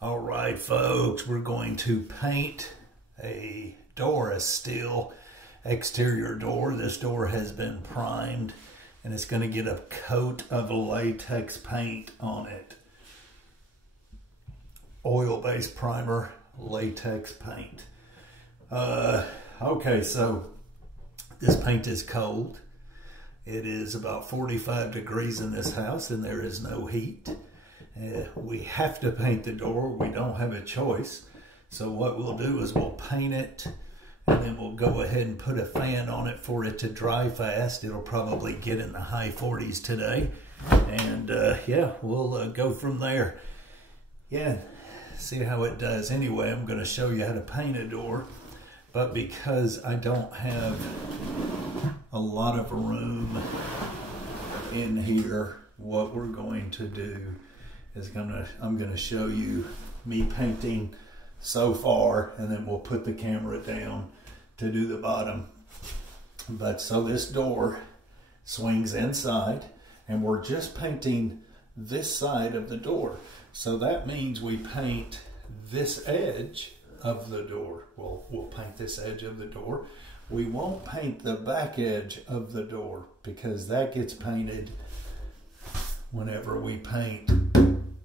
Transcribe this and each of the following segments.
All right, folks, we're going to paint a door, a steel exterior door. This door has been primed and it's going to get a coat of latex paint on it. Oil-based primer, latex paint. Okay, so this paint is cold. It is about 45 degrees in this house and there is no heat. We have to paint the door. We don't have a choice. So what we'll do is we'll paint it and then we'll go ahead and put a fan on it for it to dry fast. It'll probably get in the high 40s today. And yeah, we'll go from there. Yeah, see how it does. Anyway, I'm going to show you how to paint a door. But because I don't have a lot of room in here, what we're going to do is I'm gonna show you me painting so far, and then we'll put the camera down to do the bottom. But so this door swings inside and we're just painting this side of the door. So that means we paint this edge of the door. Well, we'll paint this edge of the door. We won't paint the back edge of the door because that gets painted whenever we paint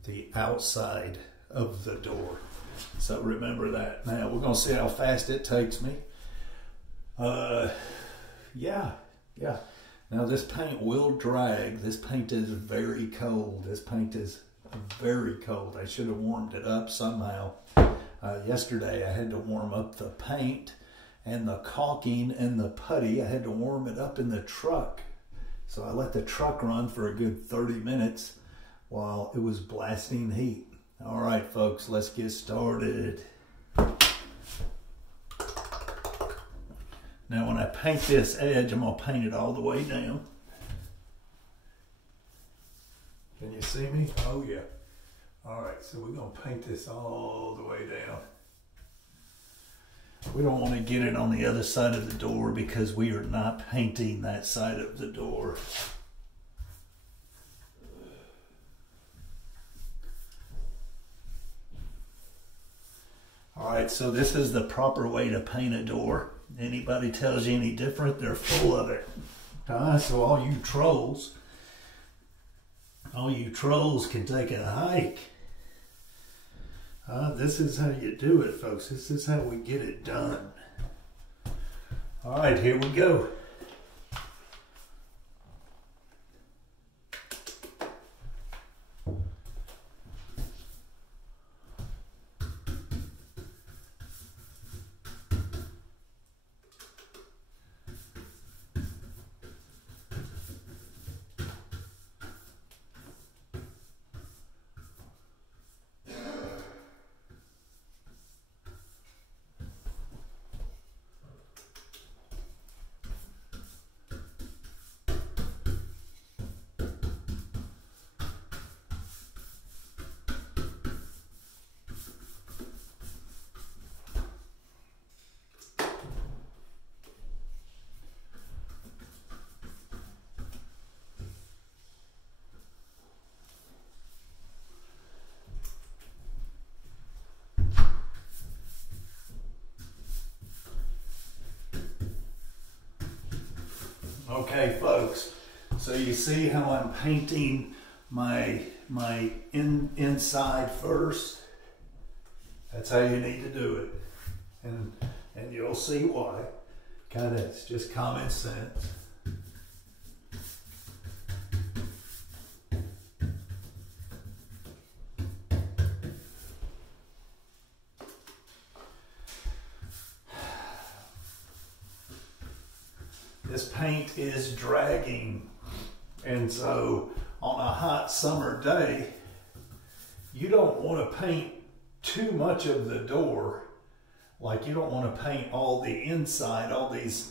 the outside of the door. So remember that. Now we're going to see how fast it takes me. Yeah. Now this paint will drag. This paint is very cold. This paint is very cold. I should have warmed it up somehow. Yesterday I had to warm up the paint and the caulking and the putty. I had to warm it up in the truck. So I let the truck run for a good 30 minutes while it was blasting heat. All right, folks, let's get started. Now, when I paint this edge, I'm gonna paint it all the way down. Can you see me? Oh, yeah. All right, so we're gonna paint this all the way down. We don't want to get it on the other side of the door because we are not painting that side of the door. All right, so this is the proper way to paint a door. Anybody tells you any different, they're full of it. So all you trolls can take a hike. This is how you do it, folks. This is how we get it done. All right, here we go. Okay, folks, so you see how I'm painting my inside first? That's how you need to do it. And you'll see why. It's just common sense. This paint is dragging, and so on a hot summer day, you don't want to paint too much of the door. Like, you don't want to paint all the inside, all these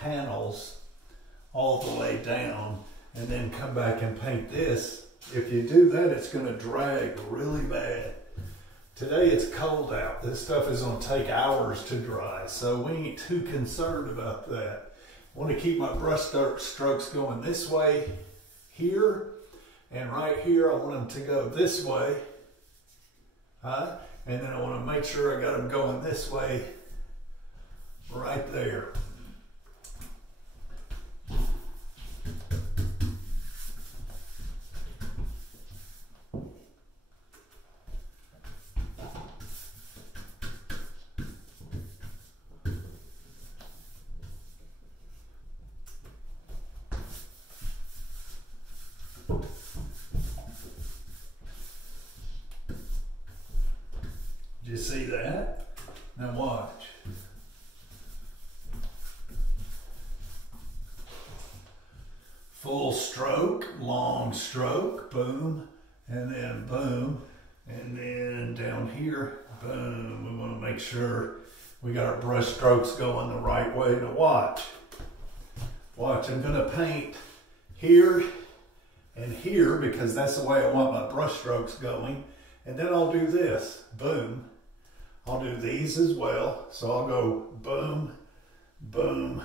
panels all the way down, and then come back and paint this. If you do that, it's going to drag really bad. Today it's cold out. This stuff is going to take hours to dry, so we ain't too concerned about that. I want to keep my brush strokes going this way here, and right here I want them to go this way. And then I want to make sure I got them going this way, right there. Did you see that? Now watch. Full stroke, long stroke, boom, and then boom, and then down here, boom. We want to make sure we got our brush strokes going the right way to watch. Watch, I'm gonna paint here and here because that's the way I want my brush strokes going. And then I'll do this, boom. I'll do these as well. So I'll go boom, boom,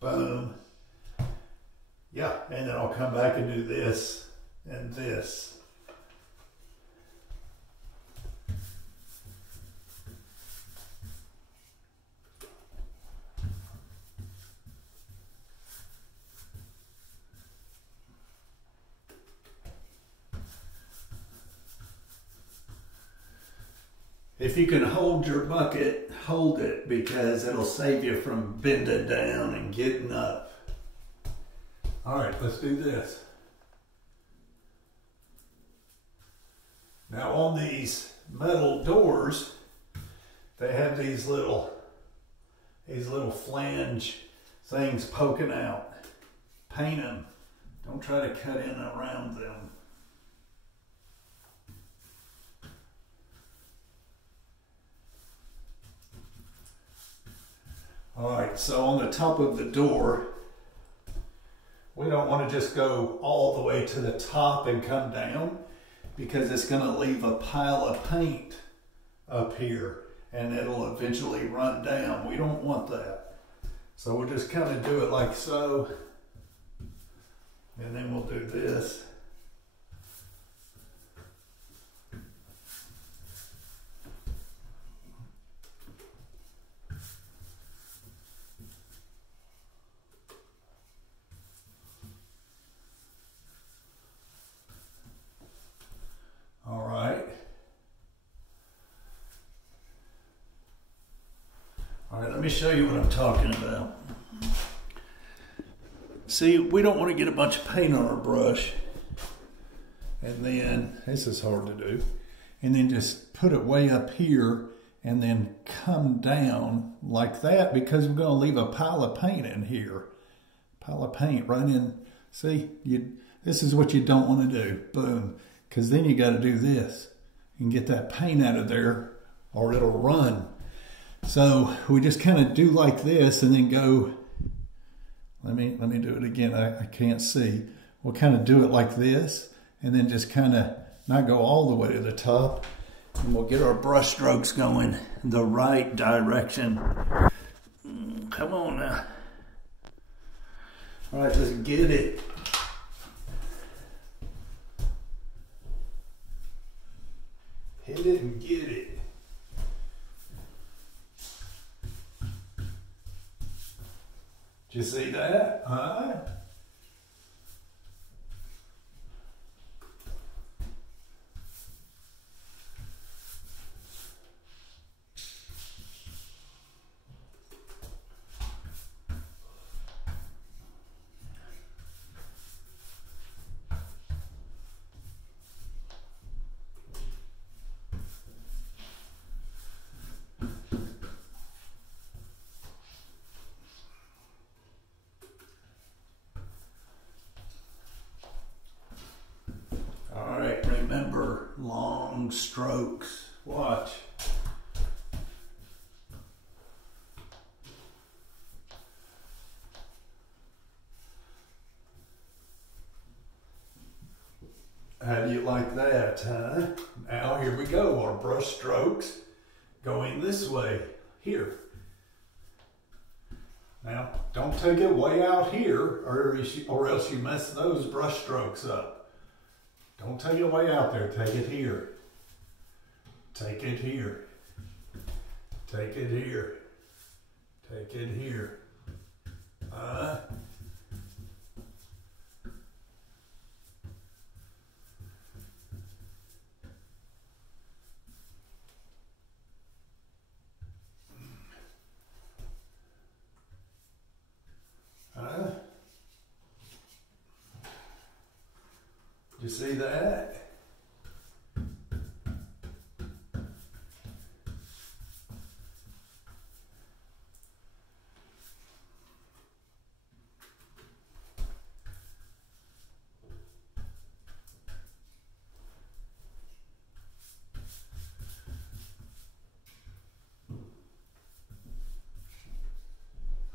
boom. Yeah, and then I'll come back and do this and this. If you can hold your bucket, hold it, because it'll save you from bending down and getting up. All right, let's do this. Now on these metal doors, they have these little flange things poking out. Paint them. Don't try to cut in around them. All right, so on the top of the door, we don't want to just go all the way to the top and come down because it's going to leave a pile of paint up here and it'll eventually run down. We don't want that. So we'll just kind of do it like so, and then we'll do this. Let me show you what I'm talking about. See, we don't want to get a bunch of paint on our brush. And then, this is hard to do. And then just put it way up here and then come down like that because we're going to leave a pile of paint in here. Pile of paint right in. See, this is what you don't want to do. Boom. Because then you got to do this and get that paint out of there or it'll run. So we just kind of do like this and then go, let me do it again, I can't see. We'll kind of do it like this and then just kind of not go all the way to the top, and we'll get our brush strokes going the right direction. Come on now. All right, let's get it. Hit it and get it. Did you see that? Huh? Long strokes. Watch. How do you like that, huh? Now here we go. Our brush strokes going this way. Here. Now, don't take it way out here or else you mess those brush strokes up. Don't take it way out there, take it here. Take it here. Take it here. Take it here. You see that?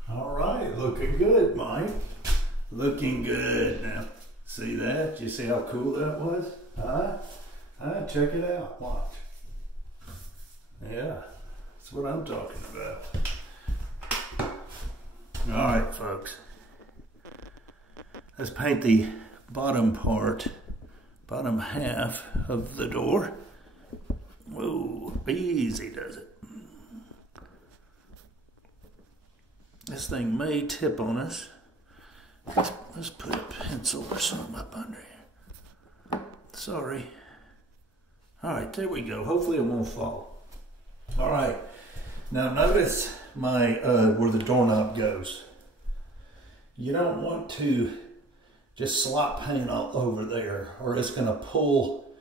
All right, looking good, Mike. Looking good. Now, see that? You see how cool that was? Check it out. Watch. Yeah, that's what I'm talking about. All right, folks. Let's paint the bottom part, bottom half of the door. Whoa, be easy, does it? This thing may tip on us. Let's put a pencil or something up under here. Sorry. All right, there we go. Hopefully it won't fall. All right. Now notice my where the doorknob goes. You don't want to just slop paint all over there, or it's gonna pull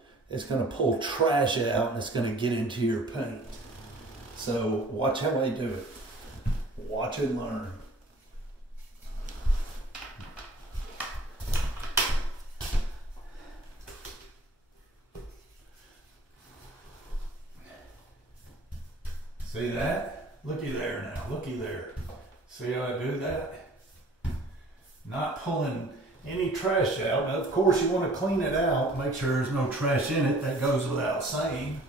trash out and it's gonna get into your paint. So watch how I do it. Watch and learn. See that? Looky there now, looky there. See how I do that? Not pulling any trash out. Now, of course, you want to clean it out, make sure there's no trash in it. That goes without saying.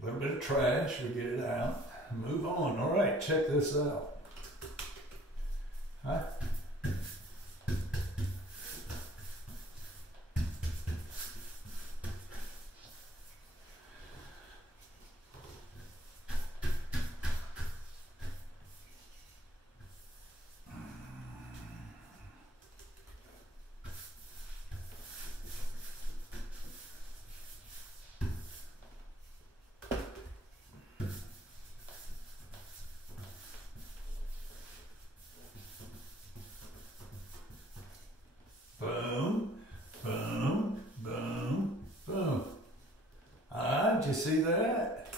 A little bit of trash, we get it out. Move on. All right, check this out. Huh? Did you see that?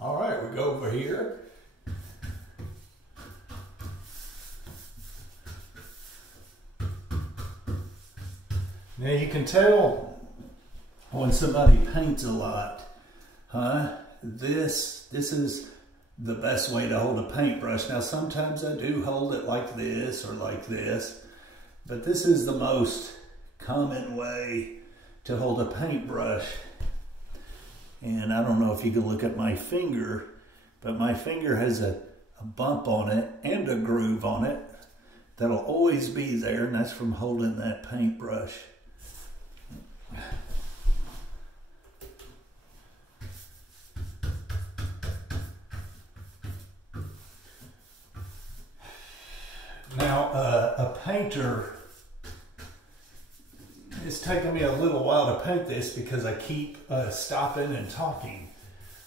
All right, we go over here. Now you can tell when somebody paints a lot, this is the best way to hold a paintbrush. Now sometimes I do hold it like this or like this, but this is the most common way to hold a paintbrush. And I don't know if you can look at my finger, but my finger has a bump on it and a groove on it that'll always be there, and that's from holding that paintbrush. Now, a painter, it's taken me a little while to paint this because I keep stopping and talking.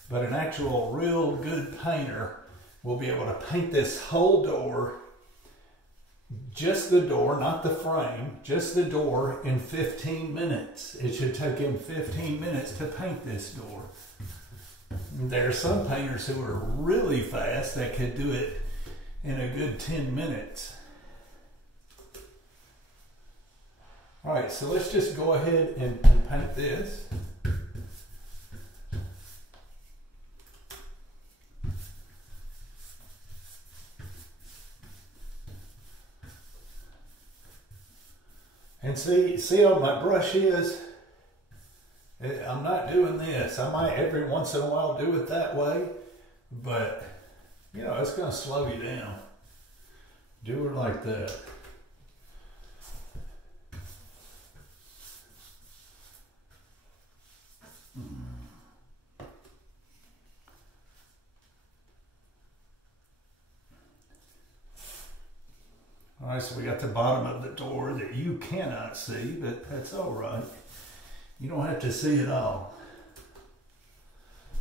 But an actual real good painter will be able to paint this whole door, just the door, not the frame, just the door in 15 minutes. It should take him 15 minutes to paint this door. There are some painters who are really fast that could do it in a good 10 minutes. All right, so let's just go ahead and paint this. And see how my brush is? I'm not doing this. I might every once in a while do it that way, but you know, it's gonna slow you down. Do it like that. right, so we got the bottom of the door that you cannot see, but that's all right. You don't have to see it all.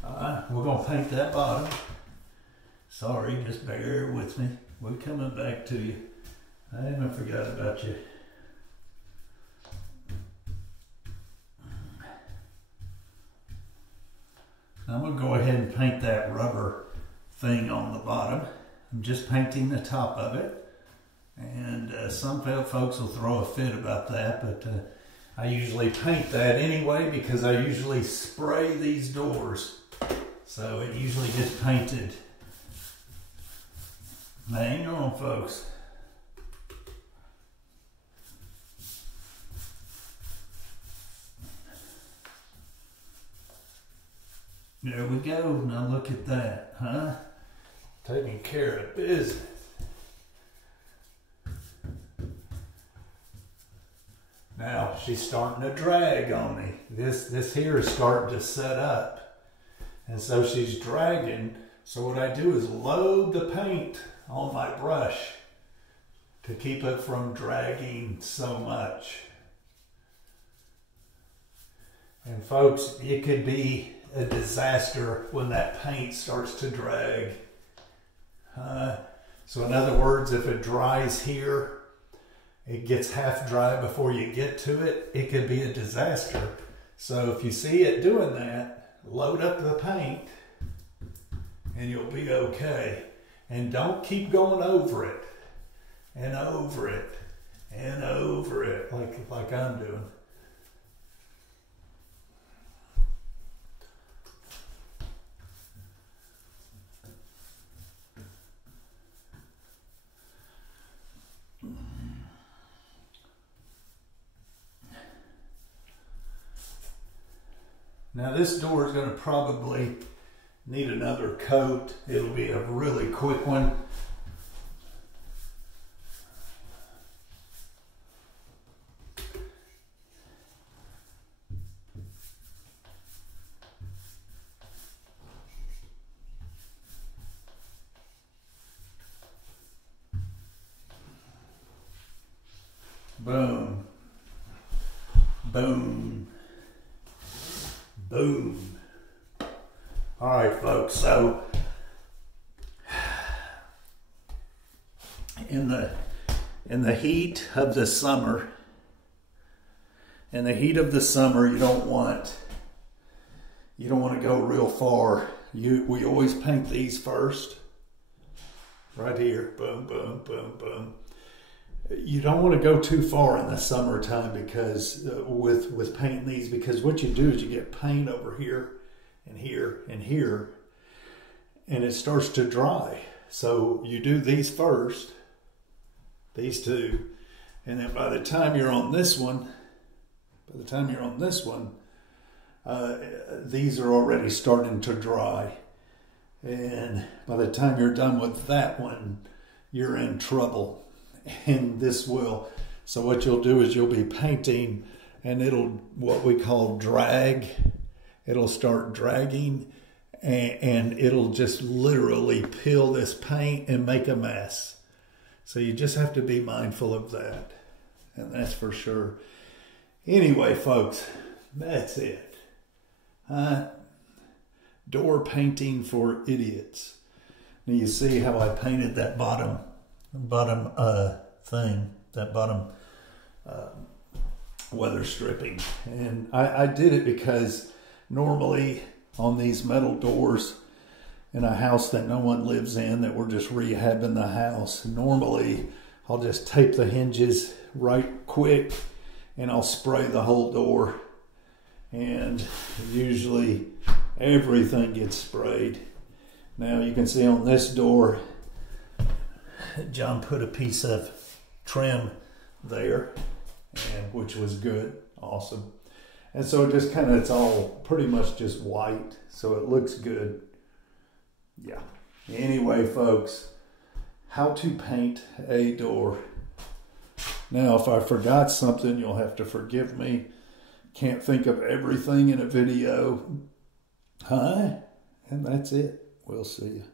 All right, we're gonna paint that bottom. Sorry, just bear with me. We're coming back to you. I haven't forgot about you. I'm gonna go ahead and paint that rubber thing on the bottom. I'm just painting the top of it. And some folks will throw a fit about that, but I usually paint that anyway because I usually spray these doors. So it usually gets painted. Hang on, folks. There we go. Now look at that, huh? Taking care of business. Now she's starting to drag on me. This here is starting to set up. And so she's dragging. So what I do is load the paint on my brush to keep it from dragging so much. And folks, it could be a disaster when that paint starts to drag. So in other words, if it dries here, it gets half dry before you get to it, it could be a disaster. So if you see it doing that, load up the paint and you'll be okay. And don't keep going over it and over it and over it like I'm doing. Now this door is going to probably need another coat. It'll be a really quick one. Boom. Boom. Boom. All right, folks, so in the heat of the summer, you don't want to go real far. We always paint these first. Right here, boom, boom, boom, boom. You don't want to go too far in the summertime because with painting these, because what you do is you get paint over here and here and here, and it starts to dry. So you do these first, these two, and then by the time you're on this one, these are already starting to dry. And by the time you're done with that one, you're in trouble. And this will, so what you'll do is you'll be painting and it'll, what we call drag, it'll start dragging and it'll just literally peel this paint and make a mess. So you just have to be mindful of that. And that's for sure. Anyway, folks, that's it. Door painting for idiots. Now you see how I painted that bottom thing, that bottom weather stripping. And I did it because normally on these metal doors in a house that no one lives in, that we're just rehabbing the house, normally I'll just tape the hinges right quick and I'll spray the whole door. And usually everything gets sprayed. Now you can see on this door, John put a piece of trim there, and which was good, awesome. And so it just kind of, it's all pretty much just white, so it looks good. Yeah. Anyway, folks, how to paint a door. Now, if I forgot something, you'll have to forgive me. Can't think of everything in a video. And that's it. We'll see you.